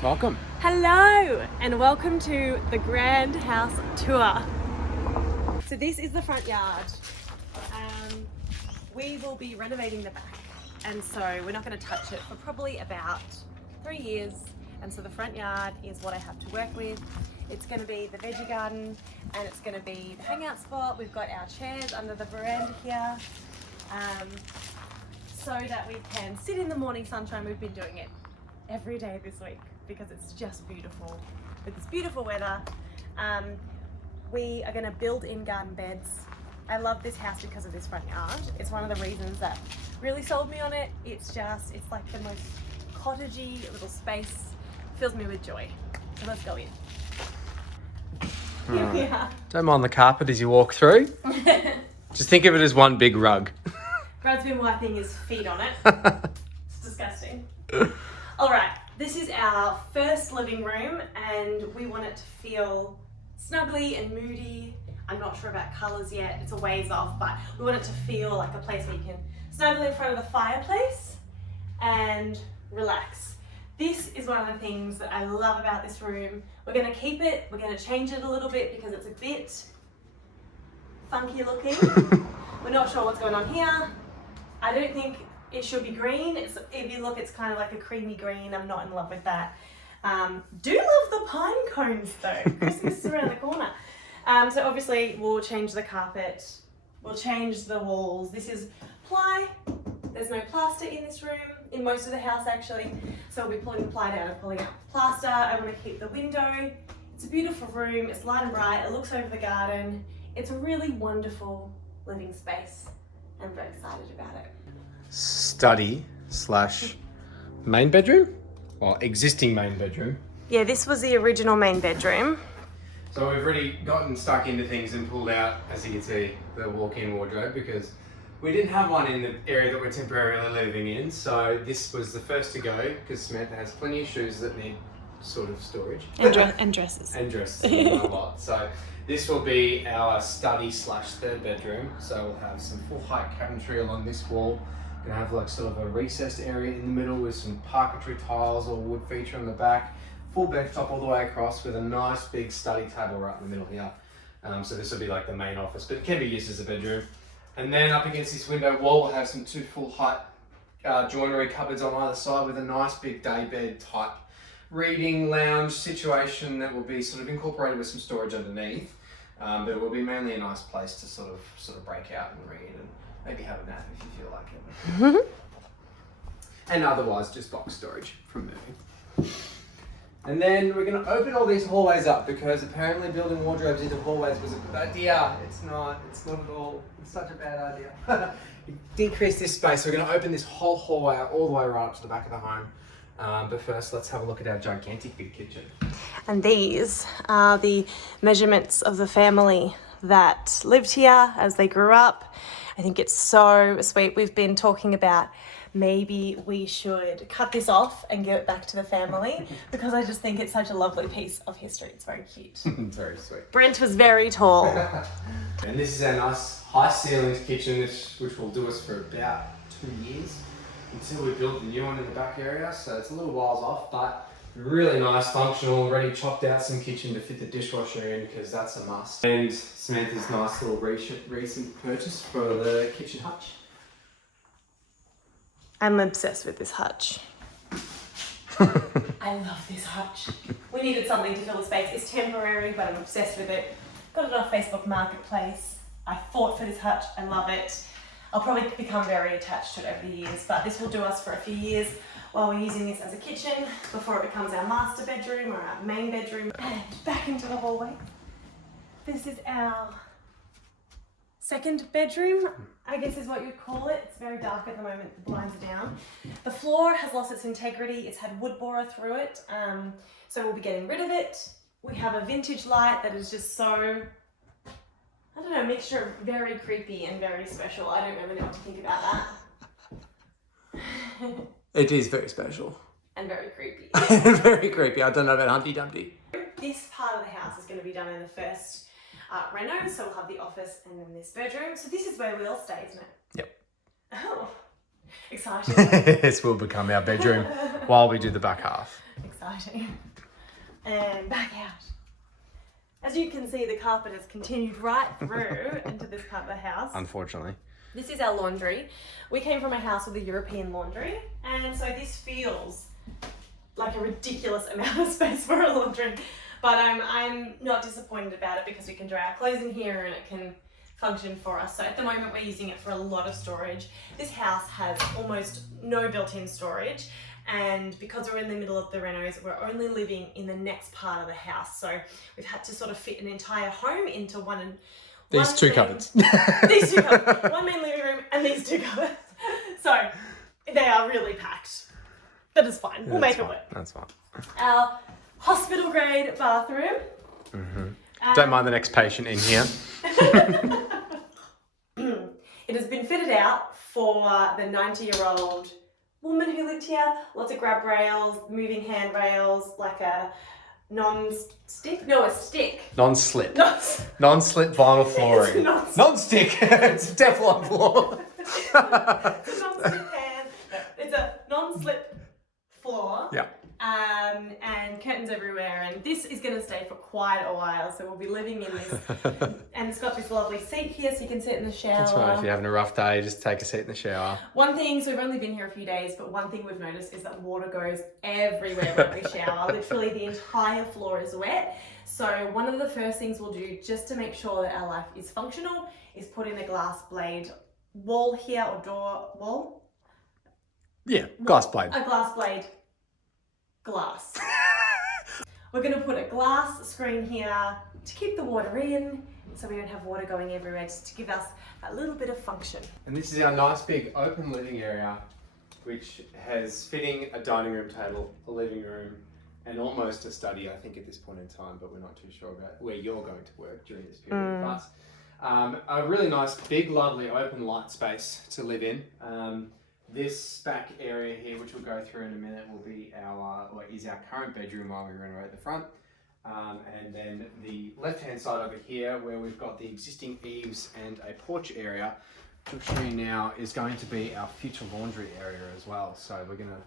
Welcome. Hello and welcome to the Grand House Tour. So this is the front yard. We will be renovating the back, and so we're not going to touch it for probably about 3 years, and so the front yard is what I have to work with. It's going to be the veggie garden and it's going to be the hangout spot. We've got our chairs under the veranda here so that we can sit in the morning sunshine. We've been doing it every day this week because it's just beautiful with this beautiful weather. We are going to build in garden beds. I love this house because of this front yard. It's one of the reasons that really sold me on it. It's like the most cottagey little space. Fills me with joy. So let's go in. Here we are. Don't mind the carpet as you walk through. Just think of it as one big rug. Brad's been wiping his feet on it. It's disgusting. All right, this is our first living room and we want it to feel snuggly and moody. I'm not sure about colours yet, it's a ways off, but we want it to feel like a place where you can snuggle in front of the fireplace and relax. This is one of the things that I love about this room. We're going to keep it, we're going to change it a little bit because it's a bit funky looking. We're not sure what's going on here. I don't think it should be green. If you look, it's kind of like a creamy green. I'm not in love with that. Do love the pine cones though. Christmas is around the corner. So obviously we'll change the carpet. We'll change the walls. This is ply. There's no plaster in this room, in most of the house actually. So we'll be pulling the ply down and pulling up plaster. I want to keep the window. It's a beautiful room. It's light and bright. It looks over the garden. It's a really wonderful living space. I'm very excited about it. Study / main bedroom? Or existing main bedroom. Yeah, this was the original main bedroom. So we've already gotten stuck into things and pulled out, as you can see, the walk-in wardrobe because we didn't have one in the area that we're temporarily living in. So this was the first to go because Samantha has plenty of shoes that need sort of storage. And dresses. And dresses a lot. So this will be our study / third bedroom. So we'll have some full height cabinetry along this wall. Gonna have like sort of a recessed area in the middle with some parquetry tiles or wood feature on the back. Full bench top all the way across with a nice big study table right in the middle here. So this will be like the main office, but it can be used as a bedroom. And then up against this window wall, we'll have some 2 full height joinery cupboards on either side with a nice big day bed type reading lounge situation that will be sort of incorporated with some storage underneath. But it will be mainly a nice place to sort of break out and read and maybe have a nap if you feel like it. And otherwise just box storage from moving. And then we're going to open all these hallways up because apparently building wardrobes into hallways was a good idea. It's not at all. It's such a bad idea. Decrease this space. So we're going to open this whole hallway all the way right up to the back of the home. But first, let's have a look at our gigantic big kitchen. And these are the measurements of the family that lived here as they grew up. I think it's so sweet. We've been talking about maybe we should cut this off and give it back to the family because I just think it's such a lovely piece of history. It's very cute. It's very sweet. Brent was very tall. And this is our nice high ceilings kitchen, which will do us for about 2 years until we build the new one in the back area. So it's a little whiles off, but really nice, functional, already chopped out some kitchen to fit the dishwasher in because that's a must. And Samantha's nice little recent purchase for the kitchen hutch. I'm obsessed with this hutch. I love this hutch. We needed something to fill the space. It's temporary, but I'm obsessed with it. Got it off Facebook Marketplace. I fought for this hutch. I love it. I'll probably become very attached to it over the years, but this will do us for a few years while we're using this as a kitchen before it becomes our master bedroom or our main bedroom. And back into the hallway. This is our second bedroom, I guess is what you'd call it. It's very dark at the moment, the blinds are down. The floor has lost its integrity. It's had wood borer through it, so we'll be getting rid of it. We have a vintage light that is just so, I don't know, a mixture of very creepy and very special. I don't really know what to think about that. It is very special. And very creepy. Very creepy. I don't know about Humpty Dumpty. This part of the house is going to be done in the first reno, so we'll have the office and then this bedroom. So this is where we all stay, isn't it? Yep. Oh, Exciting. This will become our bedroom while we do the back half. Exciting. And back out. As you can see, the carpet has continued right through into this part of the house. Unfortunately. This is our laundry. We came from a house with a European laundry, and so this feels like a ridiculous amount of space for a laundry. But I'm not disappointed about it because we can dry our clothes in here and it can function for us. So at the moment we're using it for a lot of storage. This house has almost no built-in storage, and because we're in the middle of the renos, we're only living in the next part of the house. So we've had to sort of fit an entire home into These two cupboards. These two cupboards. One main living room and these two cupboards. So they are really packed. But it's fine. We'll make it work. That's fine. Our hospital grade bathroom. Don't mind the next patient in here. It has been fitted out for the 90-year-old woman who lived here. Lots of grab rails, moving handrails, like a non-stick? No, a stick. Non-slip. Non-slip vinyl flooring. Non-stick. It's a Teflon floor. It's a non-slip pan. No, it's a non-slip floor. Yeah. And curtains everywhere, and this is going to stay for quite a while, so we'll be living in this. And it's got this lovely seat here so you can sit in the shower. That's right, if you're having a rough day, just take a seat in the shower. One thing, so we've only been here a few days, but one thing we've noticed is that water goes everywhere when we shower. Literally the entire floor is wet. So one of the first things we'll do, just to make sure that our life is functional, is put in a glass blade wall here, or door wall. Yeah, glass blade. A glass blade. Glass. We're going to put a glass screen here to keep the water in, so we don't have water going everywhere, just to give us a little bit of function. And this is our nice big open living area, which has fitting a dining room table, a living room, and almost a study, I think, at this point in time, but we're not too sure about where you're going to work during this period. But a really nice, big, lovely open light space to live in. This back area here, which we'll go through in a minute, will be is our current bedroom while we renovate the front. And then the left-hand side over here, where we've got the existing eaves and a porch area, which I'll show you now, is going to be our future laundry area as well. So we're going to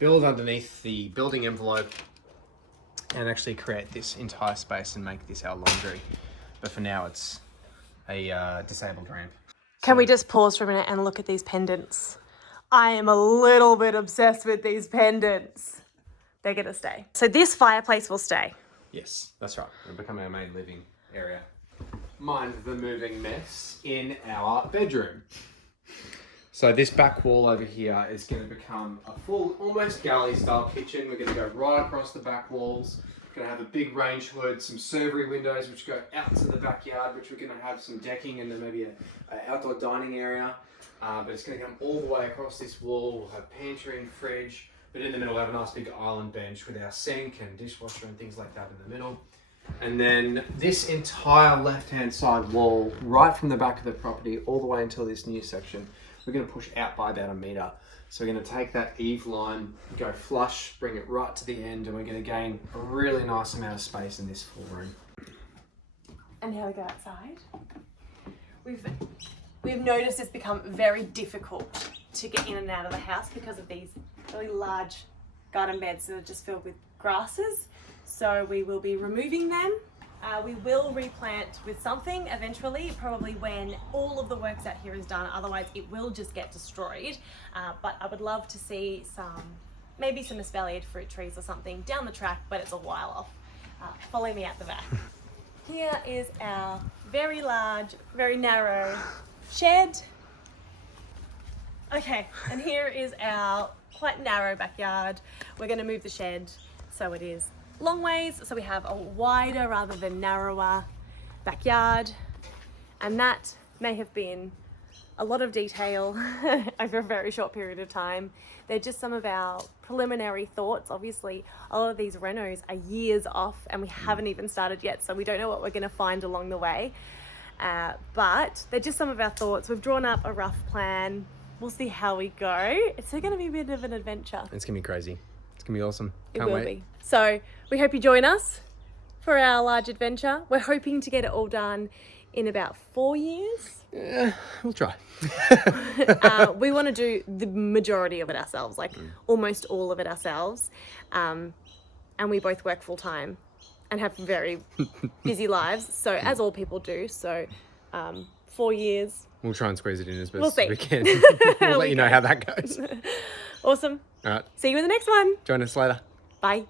build underneath the building envelope and actually create this entire space and make this our laundry. But for now, it's a disabled ramp. Can we just pause for a minute and look at these pendants? I am a little bit obsessed with these pendants. They're going to stay. So this fireplace will stay. Yes, that's right. It'll become our main living area. Mind the moving mess in our bedroom. So this back wall over here is going to become a full, almost galley style kitchen. We're going to go right across the back walls. We're going to have a big range hood, some servery windows which go out to the backyard, which we're going to have some decking and then maybe an outdoor dining area. But it's going to come all the way across this wall. We'll have pantry and fridge, but in the middle we'll have a nice big island bench with our sink and dishwasher and things like that in the middle. And then this entire left-hand side wall, right from the back of the property all the way until this new section, we're going to push out by about 1 metre. So we're going to take that eave line, go flush, bring it right to the end, and we're going to gain a really nice amount of space in this full room. And now we go outside. We've noticed it's become very difficult to get in and out of the house because of these really large garden beds that are just filled with grasses. So we will be removing them. We will replant with something eventually, probably when all of the works out here is done. Otherwise it will just get destroyed. But I would love to see maybe some espaliered fruit trees or something down the track, but it's a while off. Follow me out the back. Here is our very large, very narrow shed. Okay, and here is our quite narrow backyard. We're going to move the shed so it is long ways, so we have a wider rather than narrower backyard, and that may have been a lot of detail over a very short period of time. They're just some of our preliminary thoughts. Obviously, a lot of these renos are years off and we haven't even started yet, so we don't know what we're going to find along the way. But they're just some of our thoughts. We've drawn up a rough plan. We'll see how we go. It's going to be a bit of an adventure. It's going to be crazy. It's going to be awesome. Can't wait. So we hope you join us for our large adventure. We're hoping to get it all done in about 4 years. Yeah, we'll try. We want to do the majority of it ourselves, like almost all of it ourselves. And we both work full time and have very busy lives. So as all people do. So 4 years. We'll try and squeeze it in as best We'll see. as we can. We'll let you know how that goes. Awesome. All right. See you in the next one. Join us later. Bye.